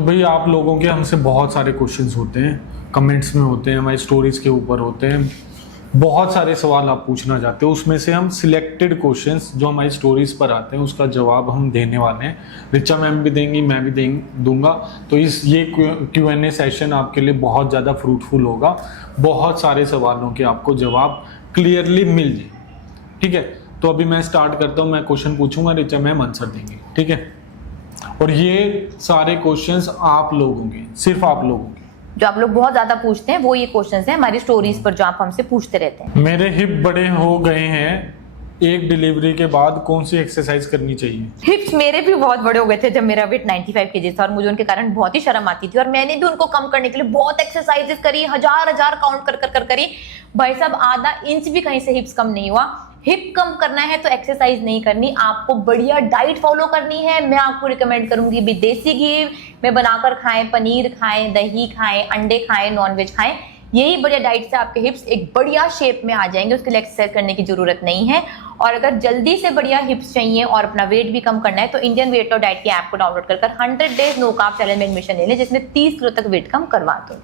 तो भाई आप लोगों के हमसे बहुत सारे क्वेश्चंस होते हैं, कमेंट्स में होते हैं, हमारी स्टोरीज के ऊपर होते हैं, बहुत सारे सवाल आप पूछना चाहते हो। उसमें से हम सिलेक्टेड क्वेश्चंस जो हमारी स्टोरीज पर आते हैं उसका जवाब हम देने वाले हैं। रिचा मैम भी देंगी, मैं भी दूंगा। तो ये Q&A सेशन आपके लिए बहुत ज़्यादा फ्रूटफुल होगा। बहुत सारे सवालों के आपको जवाब क्लियरली मिल जाए। ठीक है, तो अभी मैं स्टार्ट करता हूँ। मैं क्वेश्चन पूछूंगा, रिचा मैम आंसर देंगे। ठीक है, और ये सारे क्वेश्चंस आप लोगों के, सिर्फ आप लोगों के, जो आप लोग बहुत ज्यादा पूछते हैं वो ये क्वेश्चंस हैं हमारी स्टोरीज पर जो आप हमसे पूछते रहते हैं। मेरे हिप बड़े हो गए हैं, एक डिलीवरी के बाद कौन सी एक्सरसाइज करनी चाहिए? हिप्स मेरे भी बहुत बड़े हो गए थे जब मेरा वेट 95 kg था और मुझे उनके कारण बहुत ही शर्म आती थी और मैंने भी उनको कम करने के लिए बहुत एक्सरसाइजेस करी, हजार काउंट कर करी। भाई साहब आधा इंच भी कहीं से हिप्स कम नहीं हुआ। हिप कम करना है तो एक्सरसाइज नहीं करनी, आपको बढ़िया डाइट फॉलो करनी है। मैं आपको रिकमेंड करूंगी भी देसी घी में बनाकर खाएं, पनीर खाएं, दही खाएं, अंडे खाएं, नॉनवेज खाएं। यही बढ़िया डाइट से आपके हिप्स एक बढ़िया शेप में आ जाएंगे, उसके लिए एक्सरसाइज करने की जरूरत नहीं है। और अगर जल्दी से बढ़िया हिप्स चाहिए और अपना वेट भी कम करना है तो इंडियन वेट लॉस डाइट की ऐप को डाउनलोड कर 100 डेज नो कार्ब चैलेंज में एडमिशन ले लें, जिसमें 30 किलो तक वेट कम करवा दो।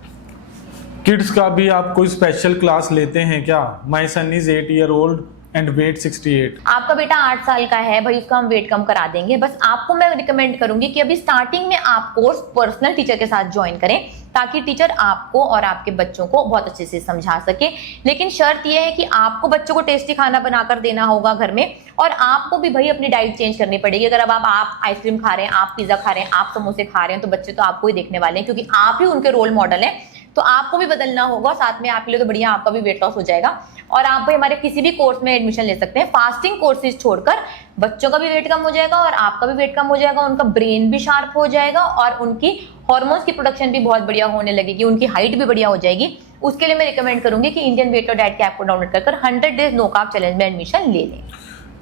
किड्स का भी आप कोई स्पेशल क्लास लेते हैं क्या? My son is 8 year old and weight 68। आपका बेटा 8 साल का है भाई, उसका हम वेट कम करा देंगे। बस आपको मैं रिकमेंड करूंगी कि अभी स्टार्टिंग में आप कोर्स पर्सनल टीचर के साथ ज्वाइन करें ताकि टीचर आपको और आपके बच्चों को बहुत अच्छे से समझा सके। लेकिन शर्त यह है कि आपको बच्चों को टेस्टी खाना बनाकर देना होगा घर में, और आपको भी भाई अपनी डाइट चेंज करनी पड़ेगी। अगर अब आप आइसक्रीम खा रहे हैं, आप पिज्जा खा रहे हैं, आप समोसे खा रहे हैं तो बच्चे तो आपको ही देखने वाले हैं, क्योंकि आप ही उनके रोल मॉडल हैं। तो आपको भी बदलना होगा, साथ में आपके लिए तो बढ़िया आपका भी वेट लॉस हो जाएगा। और आप भाई हमारे किसी भी कोर्स में एडमिशन ले सकते हैं। फास्टिंग कोर्सेज छोड़कर बच्चों का भी वेट कम हो जाएगा और आपका भी वेट कम हो जाएगा, उनका ब्रेन भी शार्प हो जाएगा और उनकी हार्मोन्स की प्रोडक्शन भी बहुत बढ़िया होने लगेगी, उनकी हाइट भी बढ़िया हो जाएगी। उसके लिए मैं रिकमेंड करूंगी कि इंडियन वेट लॉस डाइट की ऐप को डाउनलोड कर 100 डेज नो कार्ब चैलेंज में एडमिशन ले लें।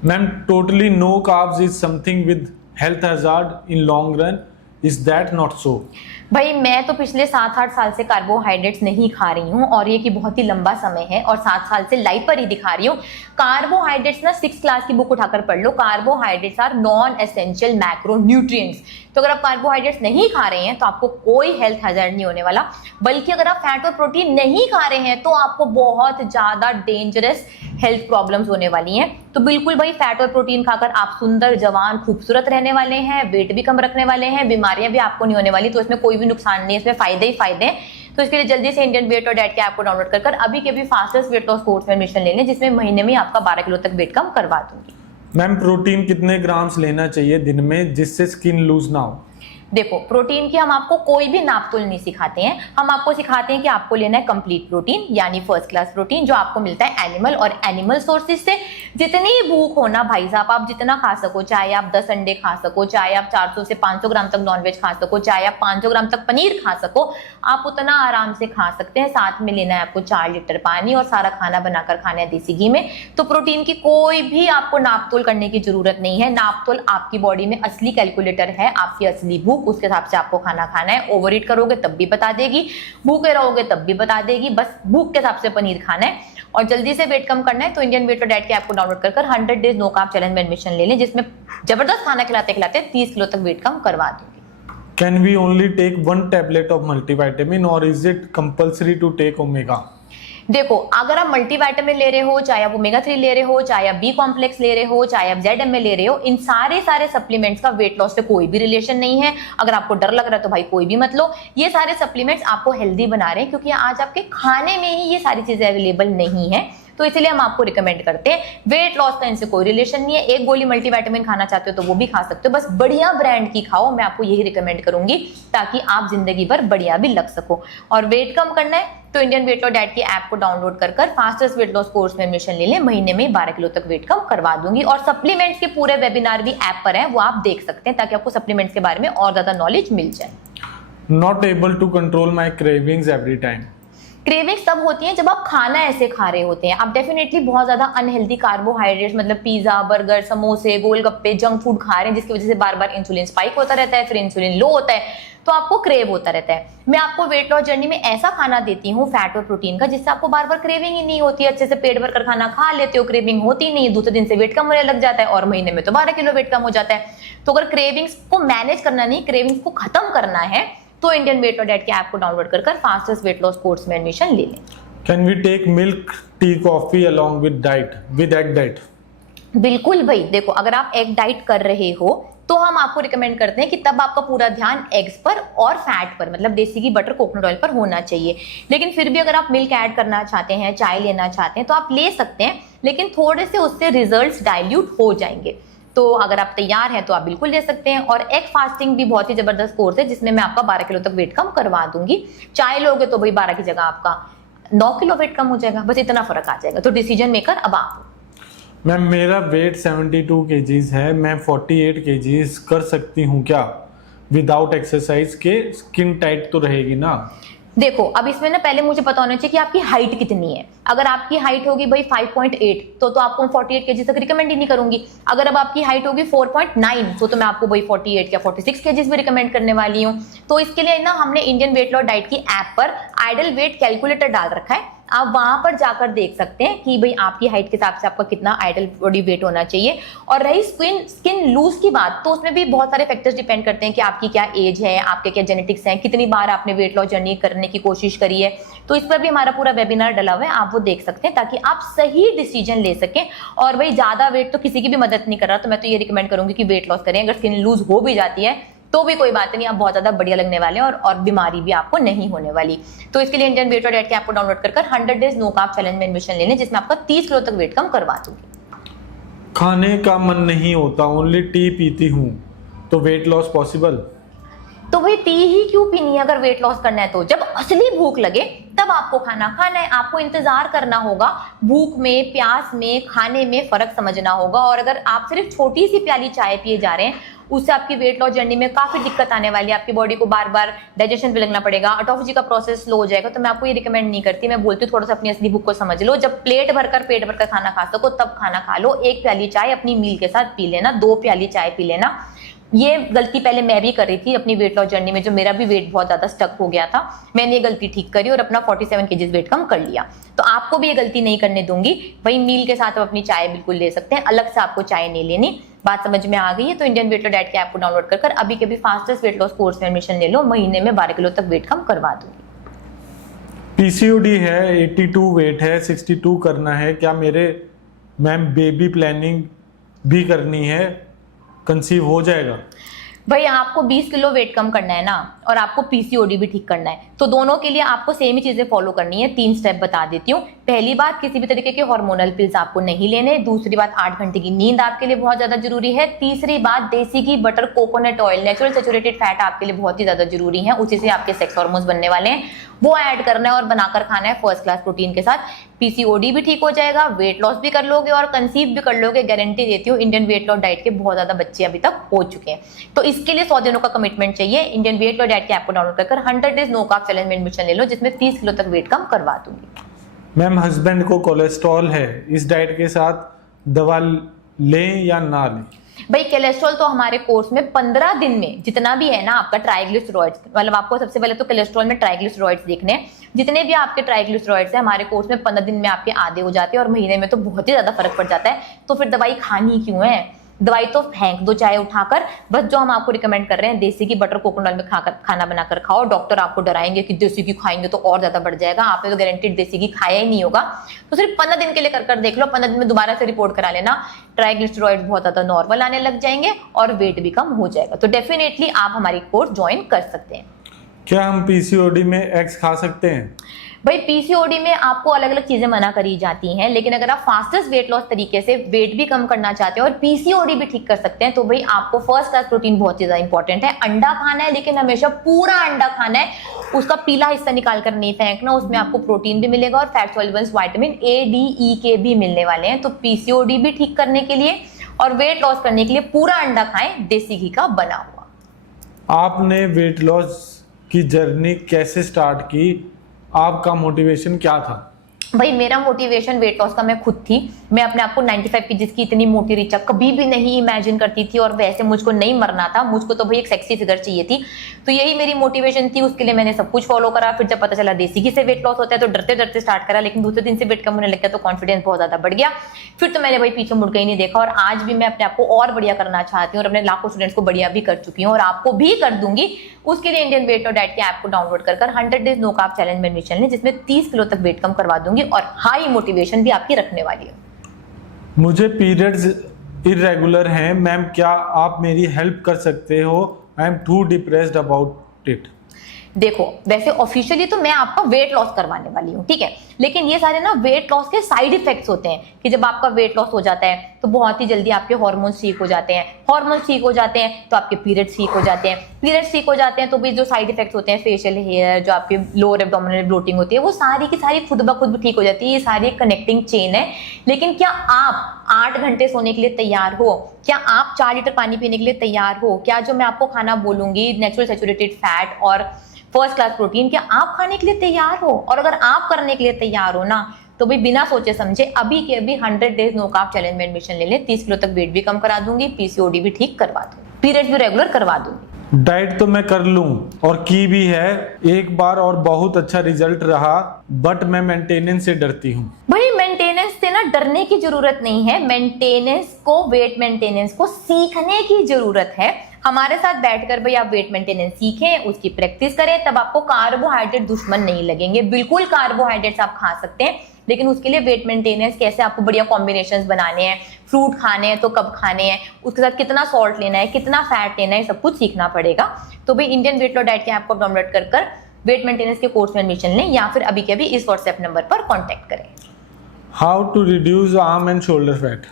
Ma'am, totally no carbs is something with health hazard in long run, is that not so? भाई मैं तो पिछले 7-8 साल से कार्बोहाइड्रेट्स नहीं खा रही हूँ और ये कि बहुत ही लंबा समय है, और 7 साल से लाइफ पर ही दिखा रही हूँ। कार्बोहाइड्रेट्स ना 6th क्लास की बुक उठाकर पढ़ लो। Carbohydrates are non essential macronutrients. तो अगर आप कार्बोहाइड्रेट्स नहीं खा रहे हैं तो आपको कोई हेल्थ हैजर्ड नहीं होने वाला, बल्कि अगर आप फैट और प्रोटीन नहीं खा रहे हैं तो आपको बहुत ज्यादा डेंजरस हेल्थ प्रॉब्लम्स होने वाली हैं। तो बिल्कुल भाई फैट और प्रोटीन खाकर आप सुंदर, जवान, खूबसूरत रहने वाले हैं, वेट भी कम रखने वाले हैं, बीमारियां भी आपको नहीं होने वाली। तो इसमें कोई भी नुकसान नहीं है, इसमें फायदे ही फायदे हैं। तो इसके लिए जल्दी से इंडियन वेट लॉस डाइट की ऐप को डाउनलोड कर अभी के अभी फास्टेस्ट वेट लॉस कोर्स में एडमिशन ले लें, जिसमें महीने में आपका 12 किलो तक वेट कम करवा दूंगी। मैम, प्रोटीन कितने ग्राम्स लेना चाहिए दिन में जिससे स्किन लूज ना हो? देखो, प्रोटीन की हम आपको कोई भी नापतोल नहीं सिखाते हैं। हम आपको सिखाते हैं कि आपको लेना है कंप्लीट प्रोटीन, यानी फर्स्ट क्लास प्रोटीन, जो आपको मिलता है एनिमल और एनिमल सोर्सेज से। जितनी भूख हो ना भाई साहब, आप जितना खा सको, चाहे आप 10 अंडे खा सको, चाहे आप 400 से 500 ग्राम तक नॉनवेज खा सको, चाहे आप 500 ग्राम तक पनीर खा सको, आप उतना आराम से खा सकते हैं। साथ में लेना है आपको 4 लीटर पानी और सारा खाना बनाकर खाना है देसी घी में। तो प्रोटीन की कोई भी आपको नापतोल करने की जरूरत नहीं है। नापतोल आपकी बॉडी में असली कैलकुलेटर है, आपकी असली भूख, उसके हिसाब से आपको खाना खाना है। ओवर ईट करोगे तब भी बता देगी, भूखे रहोगे तब भी बता देगी। बस भूख के हिसाब से पनीर खाना है और जल्दी से वेट कम करना है तो इंडियन वेट लॉस डाइट की ऐप को डाउनलोड कर 100 डेज नो कार्ब चैलेंज में एडमिशन ले लें, जिसमें जबरदस्त खाना खिलाते खिलाते 30 किलो तक वेट कम करवा दूंगी। Can we only take 1 tablet of multivitamin और is it compulsory to take omega? देखो, अगर आप मल्टीविटामिन ले रहे हो, चाहे आप ओमेगा 3 ले रहे हो, चाहे आप बी कॉम्प्लेक्स ले रहे हो, चाहे आप ZMA ले रहे हो, इन सारे सप्लीमेंट्स का वेट लॉस से कोई भी रिलेशन नहीं है। अगर आपको डर लग रहा है तो भाई कोई भी मत लो। ये सारे सप्लीमेंट्स आपको हेल्दी बना रहे हैं, क्योंकि आज आपके खाने में ही ये सारी चीजें अवेलेबल नहीं है, तो इसलिए हम आपको रिकमेंड करते हैं। वेट लॉस का इनसे कोई रिलेशन नहीं है। एक गोली मल्टीविटामिन खाना चाहते हो तो वो भी खा सकते हो, बस बढ़िया ब्रांड की खाओ। मैं आपको यही रिकमेंड करूंगी ताकि आप जिंदगी भर बढ़िया भी लग सको। और वेट कम करना है तो इंडियन वेट लॉस डाइट की ऐप को डाउनलोड कर फास्टेस्ट वेट लॉस कोर्स में एडमिशन ले लें। महीने में 12 किलो तक वेट कम करवा दूंगी। और सप्लीमेंट्स के पूरे वेबिनार भी ऐप पर है, वो आप देख सकते हैं ताकि आपको सप्लीमेंट्स के बारे में और ज्यादा नॉलेज मिल जाए। Not able to control my cravings every time. Cravings तब होती हैं जब आप खाना ऐसे खा रहे होते हैं। आप डेफिनेटली बहुत ज्यादा अनहेल्दी कार्बोहाइड्रेट्स, मतलब पिज्जा, बर्गर, समोसे, गोलगप्पे, जंक फूड खा रहे हैं, जिसकी वजह से बार बार इंसुलिन स्पाइक होता रहता है, फिर इंसुलिन लो होता है, तो आपको क्रेव होता रहता है। मैं आपको वेट लॉस जर्नी में ऐसा खाना देती हूँ फैट और प्रोटीन का, जिससे आपको बार बार क्रेविंग ही नहीं होती। अच्छे से पेट भर कर खाना खा लेते हो, क्रेविंग होती नहीं, दूसरे दिन से वेट कम होने लग जाता है और महीने में तो 12 किलो वेट कम हो जाता है। तो अगर क्रेविंग्स को मैनेज करना नहीं, क्रेविंग्स को खत्म करना है तो इंडियन वेट लॉस डाइट के ऐप को डाउनलोड कर फास्टेस्ट वेट लॉस कोर्स में एडमिशन ले लें। Can we take milk tea coffee along with diet with egg diet? बिल्कुल भाई, देखो अगर आप एग डाइट कर रहे हो तो हम आपको रिकमेंड करते हैं कि तब आपका पूरा ध्यान एग्स पर और फैट पर, मतलब देसी घी, बटर, कोकोनट ऑयल पर होना चाहिए। लेकिन फिर भी अगर आप मिल्क ऐड करना चाहते हैं, चाय लेना चाहते हैं तो आप ले सकते हैं, लेकिन थोड़े से उससे रिजल्ट्स डाइल्यूट हो जाएंगे। तो अगर आप तैयार हैं तो आप बिल्कुल ले सकते हैं। और एग फास्टिंग भी बहुत ही जबरदस्त कोर्स है जिसमें मैं आपका 12 किलो तक वेट कम करवा दूंगी। चाय लोगे तो भाई 12 की जगह आपका 9 किलो वेट कम हो जाएगा, बस इतना फर्क आ जाएगा। तो डिसीजन मेकर अब आप। मैम मेरा वेट 72 केजीज है, मैं 48 केजीज कर सकती हूँ क्या विदाउट एक्सरसाइज के? स्किन टाइट तो रहेगी ना? देखो अब इसमें ना पहले मुझे पता होना चाहिए कि आपकी हाइट कितनी है। अगर आपकी हाइट होगी भाई 5.8 तो आपको 48 केजी तक रिकमेंड ही नहीं करूंगी। अगर अब आपकी हाइट होगी 4.9 तो मैं आपको भाई 48 या 46 केजीज भी रिकमेंड करने वाली हूँ। तो इसके लिए ना हमने इंडियन वेट लॉस डाइट की ऐप पर आइडल वेट कैलकुलेटर डाल रखा है। आप वहां पर जाकर देख सकते हैं कि भाई आपकी हाइट के हिसाब से आपका कितना आइडल बॉडी वेट होना चाहिए। और रही स्किन लूज की बात, तो उसमें भी बहुत सारे फैक्टर्स डिपेंड करते हैं कि आपकी क्या एज है, आपके क्या जेनेटिक्स हैं, कितनी बार आपने वेट लॉस जर्नी करने की कोशिश करी है। तो इस पर भी हमारा पूरा वेबिनार डला हुआ है, आप वो देख सकते हैं ताकि आप सही डिसीजन ले सकें। और भाई ज्यादा वेट तो किसी की भी मदद नहीं कर रहा, तो मैं तो ये रिकमेंड करूंगी कि वेट लॉस करें। अगर स्किन लूज हो भी जाती है तो भी कोई बात नहीं, आप बहुत ज्यादा बढ़िया लगने वाले हैं और बीमारी भी आपको नहीं होने वाली। तो इसके लिए इंडियन वेट लॉस डाइट के ऐप को डाउनलोड कर 100 डेज नो कार्ब चैलेंज में एडमिशन ले लें, जिसमें आपका 30 किलो तक वेट कम करवा दूंगी। खाने का मन नहीं होता, ओनली टी पीती हूँ, तो वेट लॉस पॉसिबल? तो भाई टी ही क्यों पीनी है अगर वेट लॉस करना है? तो जब असली भूख लगे तब आपको खाना खाना है। आपको इंतजार करना होगा, भूख में, प्यास में, खाने में फर्क समझना होगा। और अगर आप सिर्फ छोटी सी प्याली चाय पिए जा रहे हैं, उससे आपकी वेट लॉस जर्नी में काफी दिक्कत आने वाली है। आपकी बॉडी को बार बार डाइजेशन पे लगना पड़ेगा, ऑटोफेजी का प्रोसेस स्लो हो जाएगा। तो मैं आपको ये रिकमेंड नहीं करती। मैं बोलती हूँ थोड़ा सा अपनी असली भूख को समझ लो। जब पेट भरकर खाना खा सको तब खाना खा लो। 1 प्याली चाय अपनी मील के साथ पी लेना, 2 प्याली चाय पी लेना। ये गलती पहले मैं भी कर रही थी अपनी वेट लॉस जर्नी में, जो मेरा भी वेट बहुत ज्यादा स्टक हो गया था। मैंने ये गलती ठीक करी और अपना 47 केजीज वेट कम कर लिया। तो आपको भी ये गलती नहीं करने दूंगी। भाई मील के साथ आप अपनी चाय बिल्कुल ले सकते हैं, अलग से आपको चाय नहीं लेनी। बात समझ में आ गई है? तो इंडियन वेट लॉस डाइट के ऐप को डाउनलोड कर अभी के भी फास्टेस्ट वेट लॉस कोर्स में एडमिशन ले लो। महीने में 12 किलो तक वेट कम करवा दूंगी। पीसीओडी है, 82 वेट है, 62 करना है, क्या मेरे मैम बेबी प्लानिंग भी करनी है, कंसीव हो जाएगा? भाई आपको 20 किलो वेट कम करना है ना, और आपको पीसीओडी भी ठीक करना है, तो दोनों के लिए आपको सेम ही चीजें फॉलो करनी है। 3 स्टेप बता देती हूँ। पहली बात, किसी भी तरीके के हार्मोनल पिल्स आपको नहीं लेने। दूसरी बात, 8 घंटे की नींद आपके लिए बहुत ज्यादा जरूरी है। तीसरी बात, देसी घी, butter, coconut oil, natural saturated fat आपके लिए बहुत ही ज्यादा जरूरी है। उसी से आपके सेक्स हार्मोन्स बनने वाले हैं, वो ऐड करना है और बनाकर खाना है फर्स्ट क्लास प्रोटीन के साथ। पीसीओडी भी ठीक हो जाएगा, वेट लॉस भी कर लोगे और कंसीव भी कर लोगे। गारंटी देती हूँ, इंडियन वेट लॉस डाइट के बहुत ज्यादा बच्चे अभी तक हो चुके हैं। तो इसके लिए 100 दिनों का कमिटमेंट चाहिए। इंडियन वेट लॉस डाइट के ऐप को डाउनलोड कर 100 डेज नो कार्ब चैलेंज में एडमिशन ले लो, जिसमें 30 किलो तक वेट कम करवा दूंगी। मैम हस्बैंड को कोलेस्ट्रॉल है, इस डाइट के साथ दवा लें या ना लें? भाई कोलेस्ट्रॉल तो हमारे कोर्स में 15 दिन में जितना भी है ना आपका ट्राइग्लिसराइड्स, मतलब आपको सबसे पहले तो कोलेस्ट्रॉल में ट्राइग्लिसराइड्स देखने हैं। जितने भी आपके ट्राइग्लिसराइड्स हैं हमारे कोर्स में 15 दिन में आपके आधे हो जाते हैं, और महीने में तो बहुत ही ज्यादा फर्क पड़ जाता है। तो फिर दवाई खानी क्यों है? दवाई तो फेंक दो चाहे उठाकर। बस जो हम आपको रिकमेंड कर रहे हैं, देसी घी, बटर, कोकोनट ऑयल में खाना बनाकर खाओ। डॉक्टर आपको डराएंगे कि देसी घी खाएंगे तो और ज्यादा बढ़ जाएगा, आपने तो गारंटीड देसी घी खाया ही नहीं होगा। तो सिर्फ 15 दिन के लिए कर देख लो। 15 दिन में दोबारा से रिपोर्ट करा लेना, ट्राइग्लिसराइड्स बहुत ज्यादा नॉर्मल आने लग जाएंगे और वेट भी कम हो जाएगा। तो डेफिनेटली आप हमारी कोर्स ज्वाइन कर सकते हैं। क्या हम पीसीओडी में एग्स खा सकते हैं? भाई पीसीओडी में आपको अलग अलग चीजें मना करी जाती हैं, लेकिन अगर आप फास्टेस्ट वेट लॉस तरीके से वेट भी कम करना चाहते हैं और पीसीओडी भी ठीक कर सकते हैं, तो भाई आपको फर्स्ट क्लास प्रोटीन बहुत ज्यादा इंपॉर्टेंट है। अंडा खाना है, लेकिन हमेशा पूरा अंडा खाना है, उसका पीला हिस्सा निकाल कर नहीं फेंकना। उसमें आपको प्रोटीन भी मिलेगा और fat soluble vitamin A, D, E K भी मिलने वाले हैं। तो पीसीओडी भी ठीक करने के लिए और वेट लॉस करने के लिए पूरा अंडा खाएं, देसी घी का बना हुआ। आपने वेट लॉस की जर्नी कैसे स्टार्ट की? आपका मोटिवेशन क्या था? भाई मेरा मोटिवेशन वेट लॉस का मैं खुद थी। मैं अपने आप को 95 केजीज की इतनी मोटी रिचा कभी भी नहीं इमेजिन करती थी, और वैसे मुझको नहीं मरना था, मुझको तो भाई एक सेक्सी फिगर चाहिए थी। तो यही मेरी मोटिवेशन थी, उसके लिए मैंने सब कुछ फॉलो करा। फिर जब पता चला देसी घी से वेट लॉस होता है तो डरते डरते स्टार्ट करा, लेकिन दूसरे दिन से वेट कम होने लग गया तो कॉन्फिडेंस बहुत ज्यादा बढ़ गया। फिर तो मैंने भाई पीछे मुड़ के ही नहीं देखा, और आज भी मैं अपने आप को और बढ़िया करना चाहती हूँ और अपने लाखों स्टूडेंट्स को बढ़िया भी कर चुकी हूँ, और आपको भी कर दूंगी। उसके लिए इंडियन वेट लॉस डाइट के ऐप को डाउनलोड कर 100 डेज नो कार्ब चैलेंज में एडमिशन लें, जिसमें 30 किलो तक वेट कम करवा दूंगी और हाई मोटिवेशन भी आपकी रखने वाली है। मुझे पीरियड्स इरेगुलर हैं मैम, क्या आप मेरी हेल्प कर सकते हो? I am too depressed about it. देखो वैसे ऑफिशियली तो मैं आपका वेट लॉस करवाने वाली हूँ, ठीक है, लेकिन ये सारे ना वेट लॉस के साइड इफेक्ट्स होते हैं कि जब आपका वेट लॉस हो जाता है तो बहुत ही जल्दी आपके हार्मोन्स ठीक हो जाते हैं, हार्मोन्स ठीक हो जाते हैं तो आपके पीरियड्स ठीक हो जाते हैं, पीरियड्स ठीक हो जाते हैं तो भी जो साइड इफेक्ट्स होते हैं, फेशियल हेयर, जो आपके लोअर एब्डोमिनल ब्लोटिंग होती है, वो सारी की सारी खुद ब खुद ठीक हो जाती है। ये सारी कनेक्टिंग चेन है। लेकिन क्या आप 8 घंटे सोने के लिए तैयार हो? क्या आप 4 लीटर पानी पीने के लिए तैयार हो? क्या जो मैं आपको खाना बोलूंगी नेचुरल सैचुरेटेड फैट और फर्स्ट क्लास प्रोटीन, क्या आप खाने के लिए तैयार हो? और अगर आप करने के लिए तैयार हो ना, तो भाई बिना सोचे समझे अभी के अभी 100 डेज नो कार्ब चैलेंज में एडमिशन ले लें। 30 किलो तक वेट भी कम करा दूंगी, पीसीओडी भी ठीक करवा दूंगी, पीरियड भी रेगुलर करवा दूंगी। डाइट तो मैं कर लूं और की भी है एक बार और बहुत अच्छा रिजल्ट रहा, बट मैं मेंटेनेंस से डरती हूँ। भाई मेंटेनेंस से ना डरने की जरूरत नहीं है, मेंटेनेंस को, वेट मेंटेनेंस को सीखने की जरूरत है। हमारे साथ बैठकर भाई आप वेट मेंटेनेंस सीखें, उसकी प्रैक्टिस करें, तब आपको कार्बोहाइड्रेट दुश्मन नहीं लगेंगे। बिल्कुल कार्बोहाइड्रेट्स आप खा सकते हैं, लेकिन उसके लिए वेट मेंटेनेंस कैसे आपको बढ़िया कॉम्बिनेशंस बनाने हैं, फ्रूट खाने हैं तो कब खाने हैं, उसके साथ कितना सॉल्ट लेना है, कितना फैट लेना है, सब कुछ सीखना पड़ेगा। तो भाई इंडियन वेट लॉस डाइट के ऐप को डाउनलोड कर वेट मेंटेनेंस के कोर्स में एडमिशन लें, या फिर अभी के अभी इस व्हाट्सएप नंबर पर कॉन्टेक्ट करें। How to reduce arm and shoulder fat?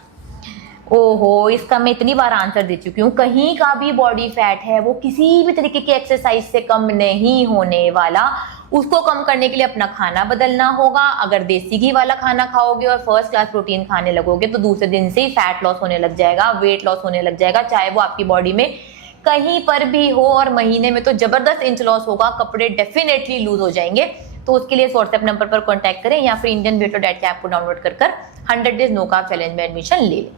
ओहो, इसका मैं इतनी बार आंसर दे चुकी हूँ। कहीं का भी बॉडी फैट है वो किसी भी तरीके की एक्सरसाइज से कम नहीं होने वाला। उसको कम करने के लिए अपना खाना बदलना होगा। अगर देसी घी वाला खाना खाओगे और फर्स्ट क्लास प्रोटीन खाने लगोगे तो दूसरे दिन से ही फैट लॉस होने लग जाएगा, वेट लॉस होने लग जाएगा, चाहे वो आपकी बॉडी में कहीं पर भी हो। और महीने में तो जबरदस्त इंच लॉस होगा, कपड़े डेफिनेटली लूज हो जाएंगे। तो उसके लिए व्हाट्सएप नंबर पर कॉन्टैक्ट करें, या फिर इंडियन वेट लॉस डाइट के ऐप को डाउनलोड कर 100 डेज नो कार्ब चैलेंज में एडमिशन ले लें।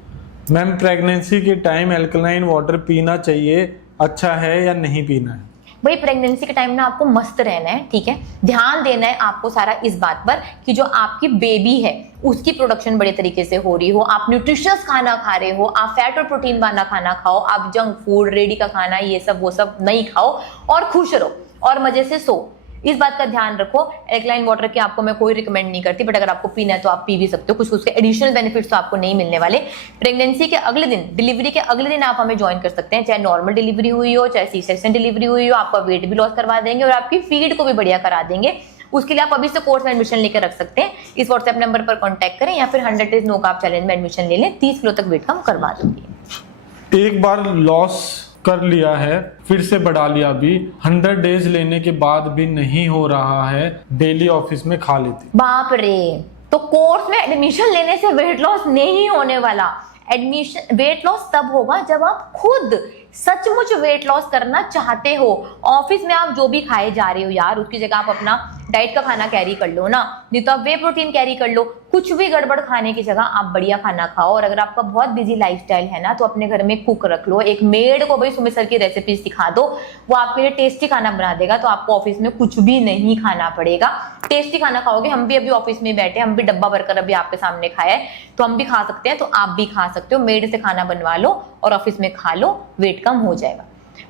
मैम प्रेगनेंसी के टाइम अल्कलाइन वाटर पीना चाहिए, अच्छा है या नहीं पीना है? भाई प्रेगनेंसी के टाइम ना आपको मस्त रहना है, ठीक है, ध्यान देना है आपको सारा इस बात पर कि जो आपकी बेबी है उसकी प्रोडक्शन बड़े तरीके से हो रही हो, आप न्यूट्रिशियस खाना खा रहे हो, आप फैट और प्रोटीन वाला खाना खाओ, आप जंक फूड, रेडी का खाना, ये सब वो सब नहीं खाओ, और खुश रहो और मजे से सो। इस बात का ध्यान रखो। एल्कलाइन वाटर की आपको मैं कोई रिकमेंड नहीं करती, बट अगर आपको पीना है तो आप पी भी सकते हो। कुछ उसके एडिशनल बेनिफिट्स तो आपको नहीं मिलने वाले। प्रेगनेंसी के अगले दिन, डिलीवरी के अगले दिन आप हमें ज्वाइन कर सकते हैं, चाहे नॉर्मल डिलीवरी हुई हो, चाहे सी सेक्शन डिलीवरी हुई हो। आपका वेट भी लॉस करवा देंगे और आपकी फीड को भी बढ़िया करा देंगे। उसके लिए आप अभी से कोर्स में एडमिशन लेकर रख सकते हैं। इस व्हाट्सएप नंबर पर कॉन्टैक्ट करें, या फिर 100 डेज नो कार्ब चैलेंज में एडमिशन ले लें। 30 किलो तक वेट कम करवा दूंगी। एक बार लॉस कर लिया है, फिर से बढ़ा लिया भी, 100 डेज लेने के बाद भी नहीं हो रहा है, डेली ऑफिस में खा लेती। बाप रे, तो कोर्स में एडमिशन लेने से वेट लॉस नहीं होने वाला। एडमिशन वेट लॉस तब होगा जब आप खुद सचमुच वेट लॉस करना चाहते हो। ऑफिस में आप जो भी खाए जा रहे हो यार, उसकी जगह आप अपना डाइट का खाना कैरी कर लो ना, नहीं तो आप वे प्रोटीन कैरी कर लो। कुछ भी गड़बड़ खाने की जगह आप बढ़िया खाना खाओ। और अगर आपका बहुत बिजी लाइफस्टाइल है ना, तो अपने घर में कुक रख लो, एक मेड को भाई सुमित सर की रेसिपी सिखा दो, वो आपके लिए टेस्टी खाना बना देगा। तो आपको ऑफिस में कुछ भी नहीं खाना पड़ेगा, टेस्टी खाना खाओगे। हम भी अभी ऑफिस में बैठे, हम भी डब्बा भरकर अभी आपके सामने खाया है, तो हम भी खा सकते हैं, तो आप भी खा सकते हो। मेड से खाना बनवा लो और ऑफिस में खा लो, वेट कम हो जाएगा।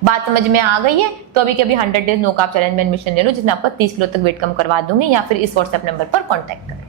बात समझ में आ गई है? तो अभी के अभी 100 डेज नो कार्ब चैलेंज में एडमिशन ले लो, जिसमें आपका 30 किलो तक वेट कम करवा दूंगी, या फिर इस व्हाट्सएप नंबर पर कॉन्टैक्ट करें।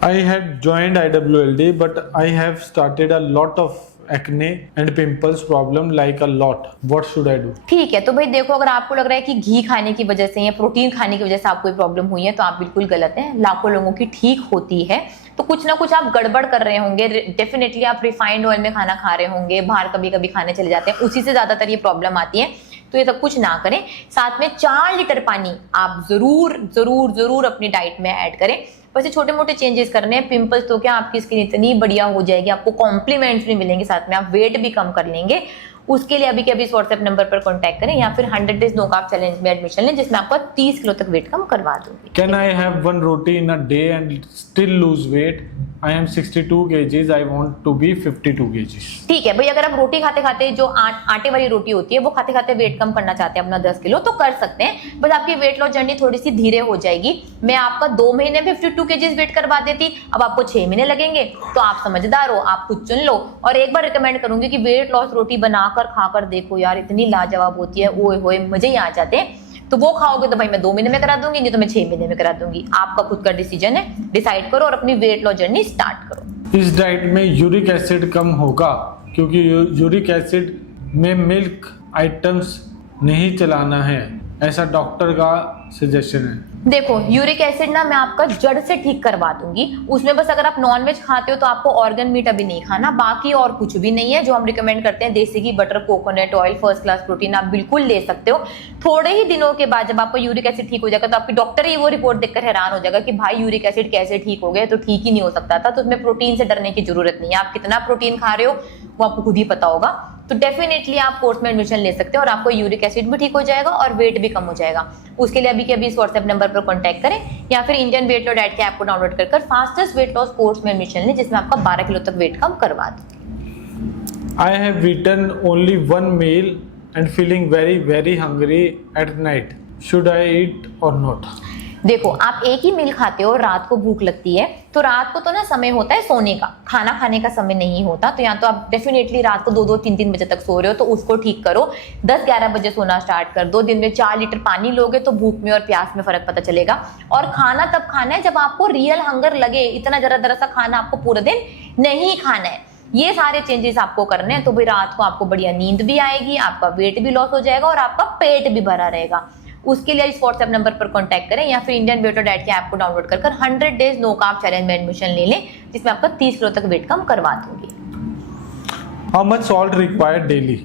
I had joined IWLD, but I have started a lot of acne and pimples problem, like a lot. What should I do? ठीक है, तो भाई देखो, अगर आपको लग रहा है कि घी खाने की वजह से या प्रोटीन खाने की वजह से आपको प्रॉब्लम हुई है, तो आप बिल्कुल गलत हैं। लाखों लोगों की ठीक होती है, तो कुछ ना कुछ आप गड़बड़ कर रहे होंगे। डेफिनेटली आप रिफाइंड ऑयल में खाना खा रहे होंगे, बाहर कभी कभी खाने चले जाते हैं, उसी से ज्यादातर ये प्रॉब्लम आती है। तो ये सब कुछ ना करें। साथ में 4 लीटर पानी आप जरूर जरूर जरूर अपनी डाइट में ऐड करें। वैसे छोटे मोटे चेंजेस करने हैं। पिंपल्स तो क्या, आपकी स्किन इतनी बढ़िया हो जाएगी, आपको कॉम्प्लीमेंट्स भी मिलेंगे, साथ में आप वेट भी कम कर लेंगे। उसके लिए अभी के अभी इस व्हाट्सएप नंबर पर कांटेक्ट करें या फिर 100 डेज नो कार्ब चैलेंज में एडमिशन लें, जिसमें आपको 30 किलो तक वेट कम करवा दूंगी। Can I have one roti in a day and still lose weight? I am 62 kgs. I want to be 52 kgs. ठीक है भाई, अगर आप रोटी खाते खाते जो आटे वाली रोटी होती है वो खाते खाते वेट कम करना चाहते हैं अपना 10 किलो तो कर सकते हैं, बस आपकी वेट लॉस जर्नी थोड़ी सी धीरे हो जाएगी। मैं आपका 2 महीने में 52 केजीज वेट करवा देती, अब आपको 6 महीने लगेंगे, तो आप समझदार हो, आप खुद चुन लो। और एक बार रिकमेंड करूंगी कि वेट लॉस रोटी बनाकर खाकर देखो यार, इतनी लाजवाब होती है, ओए होए मजे ही आ जाते हैं। तो वो खाओगे तो भाई मैं 2 महीने में करा दूंगी, नहीं तो मैं 6 महीने में करा दूंगी। आपका खुद का डिसीजन है, डिसाइड करो और अपनी वेट लॉस जर्नी स्टार्ट करो। इस डाइट में यूरिक एसिड कम होगा क्योंकि यूरिक एसिड में मिल्क आइटम्स नहीं चलाना है, ऐसा डॉक्टर का सजेशन है। देखो यूरिक एसिड ना मैं आपका जड़ से ठीक करवा दूंगी, उसमें बस अगर आप नॉनवेज खाते हो तो आपको ऑर्गन मीट अभी नहीं खाना, बाकी और कुछ भी नहीं है। जो हम रिकमेंड करते हैं देसी घी, butter, coconut oil, first class protein आप बिल्कुल ले सकते हो। थोड़े ही दिनों के बाद जब आपका यूरिक एसिड ठीक हो जाएगा तो आपकी डॉक्टर ही वो रिपोर्ट देखकर हैरान हो जाएगा कि भाई यूरिक एसिड कैसे ठीक हो गया, तो ठीक ही नहीं हो सकता था। तो उसमें प्रोटीन से डरने की जरूरत नहीं है, आप कितना प्रोटीन खा रहे हो वो आपको खुद ही पता होगा। तो डेफिनेटली आप कोर्स में एडमिशन ले सकते हो और आपको यूरिक एसिड भी ठीक हो जाएगा और वेट भी कम हो जाएगा। उसके लिए अभी के अभी इस व्हाट्सएप नंबर पर कांटेक्ट करें या फिर इंडियन वेट लॉस डाइट के ऐप को डाउनलोड कर फास्टेस्ट वेट लॉस कोर्स में एडमिशन लें, जिसमें आपका 12 किलो तक वेट कम करवा दूं। I have eaten only one meal and feeling very hungry at night. Should I eat or not? देखो आप एक ही मील खाते हो, रात को भूख लगती है, तो रात को तो ना समय होता है सोने का, खाना खाने का समय नहीं होता। तो या तो आप डेफिनेटली रात को 2-2, 3-3 बजे तक सो रहे हो तो उसको ठीक करो, 10-11 बजे सोना स्टार्ट कर दो। दिन में 4 लीटर पानी लोगे तो भूख में और प्यास में फर्क पता चलेगा। और खाना तब खाना है जब आपको रियल हंगर लगे, इतना जरा सा खाना आपको पूरे दिन नहीं खाना है। ये सारे चेंजेस आपको करने हैं, तो भाई रात को आपको बढ़िया नींद भी आएगी, आपका वेट भी लॉस हो जाएगा और आपका पेट भी भरा रहेगा। उसके लिए इस व्हाट्सएप नंबर पर कांटेक्ट करें या फिर इंडियन वेट लॉस डाइट के ऐप को डाउनलोड कर 100 डेज नो कार्ब चैलेंज में एडमिशन ले लें, जिसमें आपका 30 किलो तक वेट कम करवा दूंगी। How much salt required daily?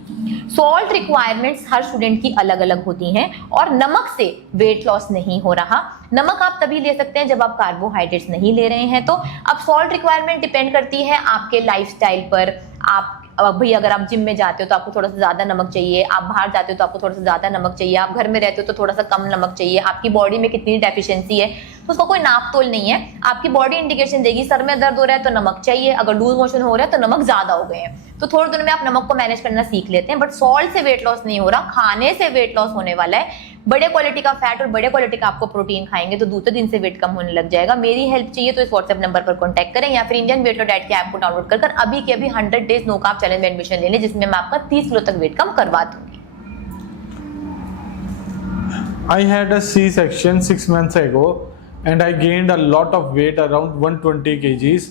Salt requirements हर स्टूडेंट की अलग अलग होती हैं और नमक से वेट लॉस नहीं हो रहा। नमक आप तभी ले सकते हैं जब आप कार्बोहाइड्रेट्स नहीं ले रहे हैं। तो अब सॉल्ट रिक्वायरमेंट डिपेंड करती है आपके लाइफस्टाइल पर। आप भाई अगर आप जिम में जाते हो तो आपको थोड़ा सा ज्यादा नमक चाहिए, आप बाहर जाते हो तो आपको थोड़ा सा ज्यादा नमक चाहिए, आप घर में रहते हो तो थोड़ा सा कम नमक चाहिए, आपकी बॉडी में कितनी डेफिशिएंसी है तो उसका कोई नाप तोल नहीं है। आपकी बॉडी इंडिकेशन देगी, सर में दर्द हो रहा है तो नमक चाहिए, अगर लूज मोशन हो रहा है तो नमक ज्यादा हो गए हैं। तो थोड़े दिनों में आप नमक को मैनेज करना सीख लेते हैं। बट सॉल्ट से वेट लॉस नहीं हो रहा, खाने से वेट लॉस होने वाला है। बड़े क्वालिटी का फैट और बड़े क्वालिटी का आपको प्रोटीन खाएंगे तो दूसरे दिन से वेट कम होने लग जाएगा। मेरी हेल्प चाहिए तो इस व्हाट्सएप नंबर पर कांटेक्ट करें या फिर इंडियन वेट लॉस डाइट के ऐप को डाउनलोड कर अभी के अभी 100 डेज नो कार्ब चैलेंज में एडमिशन ले लें, जिसमें मैं आपका 30 किलो तक वेट कम करवा दूंगी। I had a C-section 6 months ago and I gained a lot of weight around 120 kgs.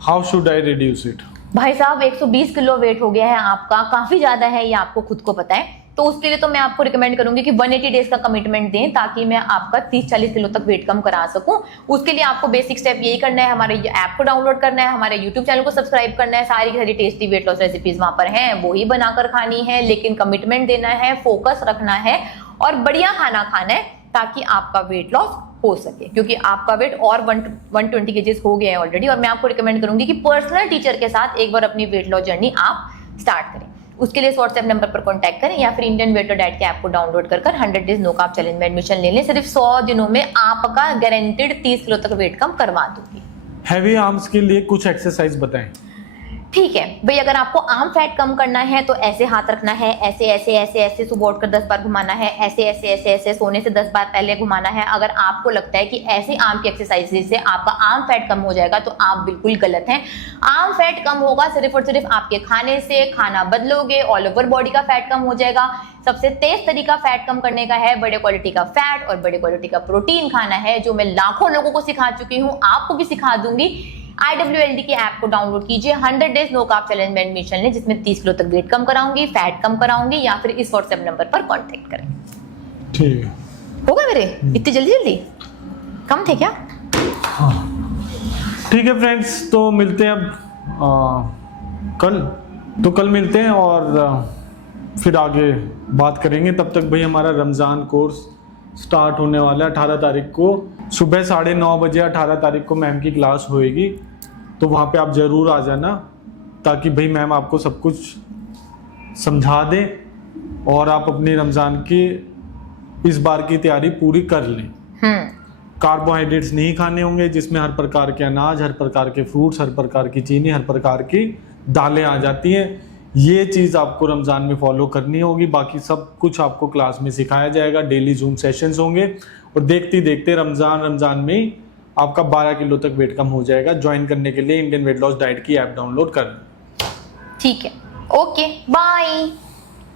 How should I reduce it? भाई साहब 120 किलो वेट हो गया है आपका, काफी ज्यादा है, ये आपको खुद को पता है। तो उसके लिए तो मैं आपको रिकमेंड करूंगी कि 180 डेज का कमिटमेंट दें ताकि मैं आपका 30-40 किलो तक वेट कम करा सकूं। उसके लिए आपको बेसिक स्टेप यही करना है, हमारे ऐप को डाउनलोड करना है, हमारे यूट्यूब चैनल को सब्सक्राइब करना है, सारी की सारी टेस्टी वेट लॉस रेसिपीज वहां पर हैं, वो ही बनाकर खानी है, लेकिन कमिटमेंट देना है, फोकस रखना है और बढ़िया खाना खाना है ताकि आपका वेट लॉस हो सके। क्योंकि आपका वेट और 120 केजीज हो गया है ऑलरेडी। और मैं आपको रिकमेंड करूंगी कि पर्सनल टीचर के साथ एक बार अपनी वेट लॉस जर्नी आप स्टार्ट करें। उसके लिए व्हाट्सएप नंबर पर कांटेक्ट करें या फिर इंडियन वेट लॉस डाइट के ऐप को डाउनलोड कर 100 डेज नो कार्ब चैलेंज में एडमिशन ले लें। सिर्फ 100 दिनों में आपका गारंटेड 30 किलो तक वेट कम करवा दूंगी। हैवी आर्म्स के लिए कुछ एक्सरसाइज बताएं। ठीक है भाई, अगर आपको आर्म फैट कम करना है तो ऐसे हाथ रखना है, ऐसे ऐसे ऐसे ऐसे सुबह उठकर 10 बार घुमाना है, ऐसे ऐसे ऐसे ऐसे सोने से 10 बार पहले घुमाना है। अगर आपको लगता है कि ऐसे आर्म की एक्सरसाइज से आपका आर्म फैट कम हो जाएगा तो आप बिल्कुल गलत हैं। आर्म फैट कम होगा सिर्फ और सिर्फ आपके खाने से। खाना बदलोगे, ऑल ओवर बॉडी का फैट कम हो जाएगा। सबसे तेज तरीका फैट कम करने का है बड़े क्वालिटी का फैट और बड़े क्वालिटी का प्रोटीन खाना है, जो मैं लाखों लोगों को सिखा चुकी हूँ, आपको भी सिखा दूंगी। IWLD के ऐप को डाउनलोड कीजिए, 100 डेज नो कार्ब चैलेंज में एडमिशन लें, जिसमें 30 किलो तक वेट कम कराऊंगी, फैट कम कराऊंगी, या फिर इस व्हाट्सएप नंबर पर कांटेक्ट करें। ठीक है, हो गए मेरे इतनी जल्दी कम थे क्या? हाँ ठीक है फ्रेंड्स, तो मिलते हैं अब कल मिलते हैं और फिर आगे बात करेंगे। तब तक भाई हमारा रमज़ान कोर्स स्टार्ट होने वाला है 18 तारीख को सुबह 9:30 बजे। 18 तारीख को मैम की क्लास होएगी, तो वहाँ पे आप ज़रूर आ जाना ताकि भाई मैम आपको सब कुछ समझा दें और आप अपनी रमज़ान की इस बार की तैयारी पूरी कर लें। कार्बोहाइड्रेट्स नहीं खाने होंगे, जिसमें हर प्रकार के अनाज, हर प्रकार के फ्रूट्स, हर प्रकार की चीनी, हर प्रकार की दालें आ जाती हैं। ये चीज़ आपको रमज़ान में फॉलो करनी होगी। बाकी सब कुछ आपको क्लास में सिखाया जाएगा। डेली जूम सेशंस होंगे और देखते देखते रमज़ान में ही आपका 12 किलो तक वेट कम हो जाएगा। ज्वाइन करने के लिए इंडियन वेट लॉस डाइट की ऐप डाउनलोड कर लें। ठीक है, ओके, बाय।